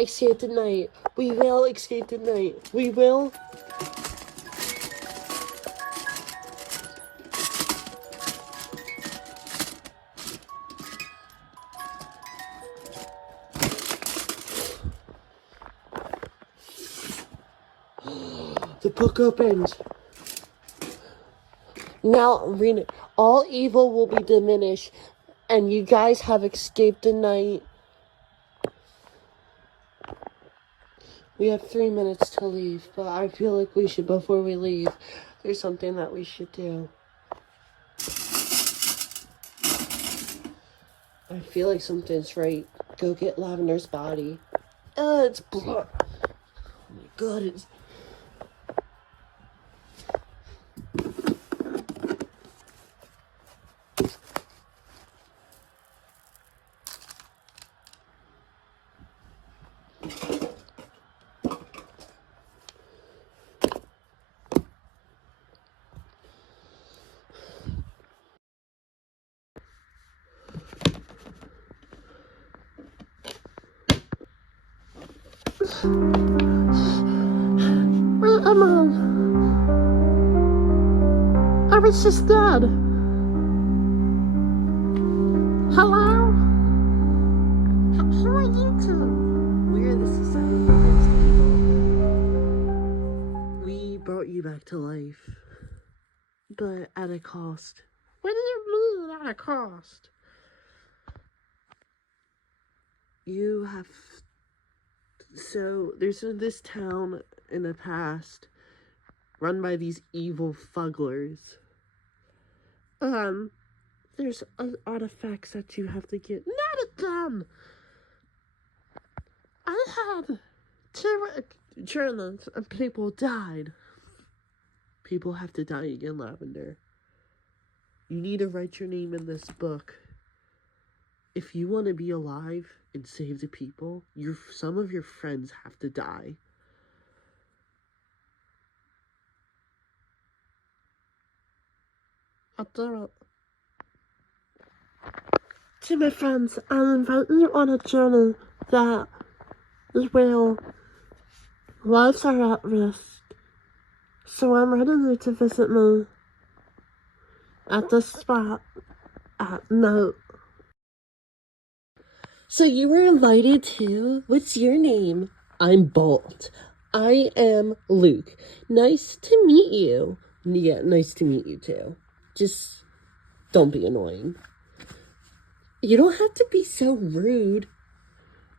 escape tonight. We will escape tonight. We will. The book opens. Now, read it. All evil will be diminished, and you guys have escaped tonight. We have 3 minutes to leave, but I feel like we should, before we leave, there's something that we should do. I feel like something's right. Go get Lavender's body. It's blood. Oh my god, it's... Where am I? I was just dead. Hello? Who are you two? We're the Society Against Evil. We brought you back to life, but at a cost. What do you mean at a cost? You have... So, there's this town in the past run by these evil fugglers. There's artifacts that you have to get. Not again! I had 2 journals and people died. People have to die again, Lavender. You need to write your name in this book. If you want to be alive and save the people, some of your friends have to die. I'll do it. To my friends, I'll invite you on a journey that will... lives are at risk. So I'm ready you to visit me at this spot at night. So you were invited to... What's your name? I'm Bolt. I am Luke. Nice to meet you. Yeah, nice to meet you too. Just don't be annoying. You don't have to be so rude.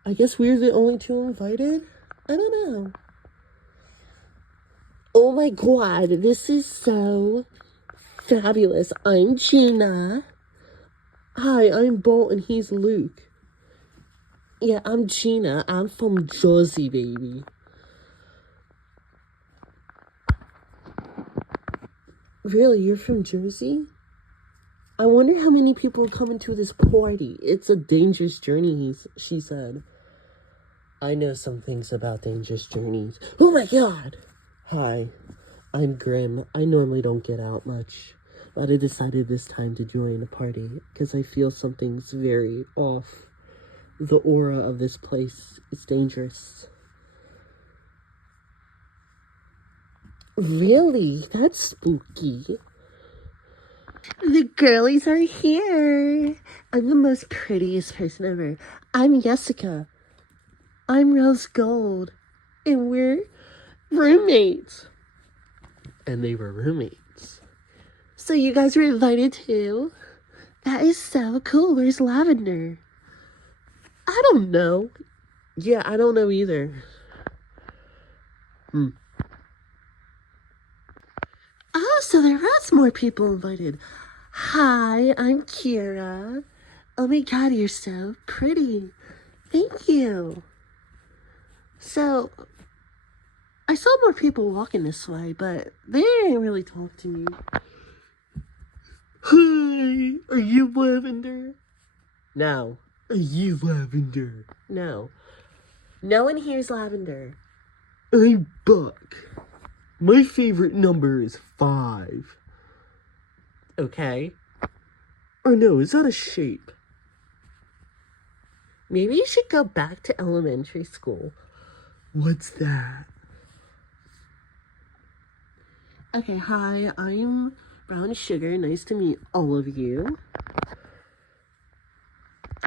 I guess we're the only 2 invited? I don't know. Oh my god, this is so fabulous. I'm Gina. Hi, I'm Bolt and he's Luke. Yeah, I'm Gina. I'm from Jersey, baby. Really, you're from Jersey? I wonder how many people are coming to this party. It's a dangerous journey, she said. I know some things about dangerous journeys. Oh my god! Hi, I'm Grim. I normally don't get out much, but I decided this time to join a party because I feel something's very off. The aura of this place is dangerous. Really? That's spooky. The girlies are here. I'm the most prettiest person ever. I'm Jessica. I'm Rose Gold. And we're roommates. And they were roommates. So you guys were invited too? That is so cool. Where's Lavender? I don't know. Yeah, I don't know either. Oh, so there was more people invited. Hi, I'm Kira. Oh my god, you're so pretty. Thank you. So, I saw more people walking this way, but they didn't really talk to me. Hi, are you Lavender? No. Are you Lavender? No. No one here's Lavender. I'm Buck. My favorite number is 5. Okay. Or no, is that a shape? Maybe you should go back to elementary school. What's that? Okay, hi, I'm Brown Sugar. Nice to meet all of you.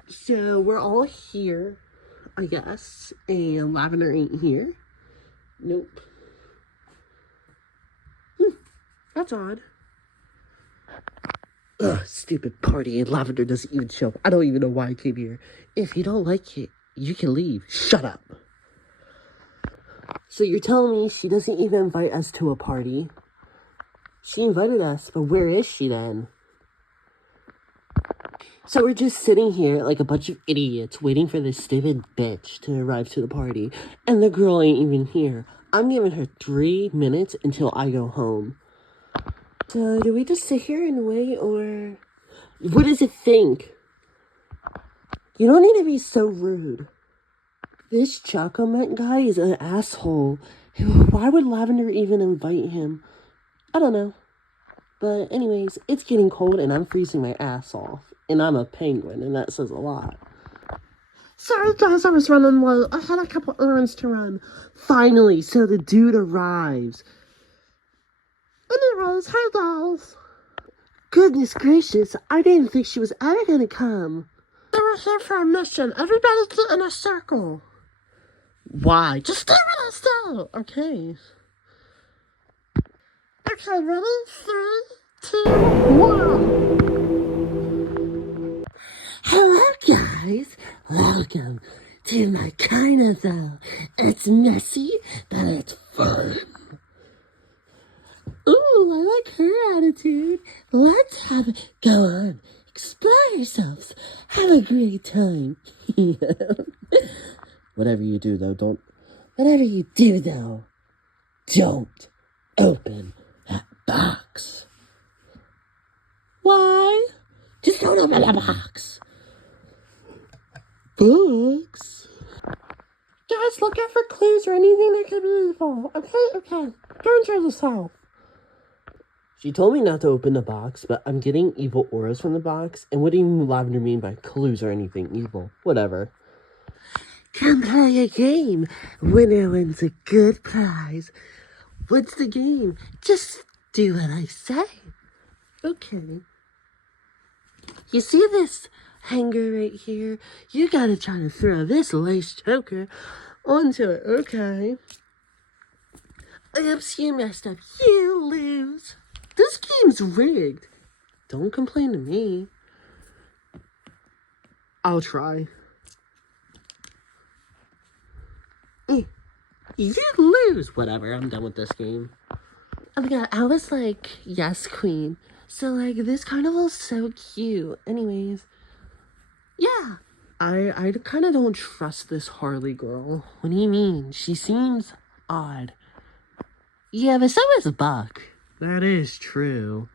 So, we're all here, I guess. And Lavender ain't here. Nope. That's odd. Ugh, stupid party, and Lavender doesn't even show up. I don't even know why I came here. If you don't like it, you can leave. Shut up. So you're telling me she doesn't even invite us to a party? She invited us, but where is she then? So we're just sitting here like a bunch of idiots waiting for this stupid bitch to arrive to the party. And the girl ain't even here. I'm giving her 3 minutes until I go home. So do we just sit here and wait, or what does it think? You don't need to be so rude. This Chocomet guy is an asshole. Why would Lavender even invite him? I don't know. But anyways, it's getting cold and I'm freezing my ass off. And I'm a penguin, and that says a lot. Sorry guys, I was running low. I had a couple errands to run. Finally, so the dude arrives. Anyways, hi guys. Goodness gracious, I didn't think she was ever gonna come. They were here for a mission. Everybody get in a circle. Why? Just stay with us though. Okay. Okay, ready? 3, 2, 1. Hello guys. Welcome to my Carnevil. It's messy, but it's fun. Ooh, I like her attitude. Let's have it. Go on. Explore yourselves. Have a great time. Whatever you do, though, don't open that box. Why? Just don't open the box. Books? Guys, look out for clues or anything that could be evil. Okay. Go enjoy yourself. She told me not to open the box, but I'm getting evil auras from the box. And what do you, Lavender, mean by clues or anything evil? Whatever. Come play a game. Winner wins a good prize. What's the game? Just do what I say. Okay. You see this hanger right here? You gotta try to throw this lace choker onto it. Okay. Oops, you messed up. You lose. This game's rigged. Don't complain to me. I'll try. You lose. Whatever, I'm done with this game. Oh my god, I was like, yes, queen. So, like, this carnival's so cute. Anyways, yeah. I kind of don't trust this Harley girl. What do you mean? She seems odd. Yeah, but so is Buck. That is true.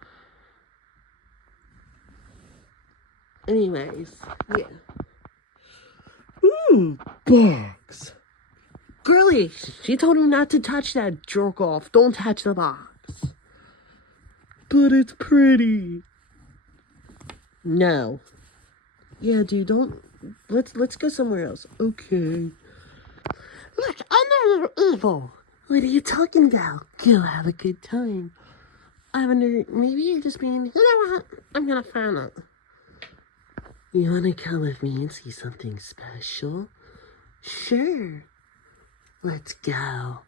Anyways, yeah. Ooh, box. Girlie, she told me not to touch that jerk off. Don't touch the box. But it's pretty. No. Yeah, dude, don't. Let's go somewhere else. Okay. Look, I know you're evil. What are you talking about? Go have a good time. Lavender, maybe you're just being. You know what? I'm gonna find it. You wanna come with me and see something special? Sure. Let's go.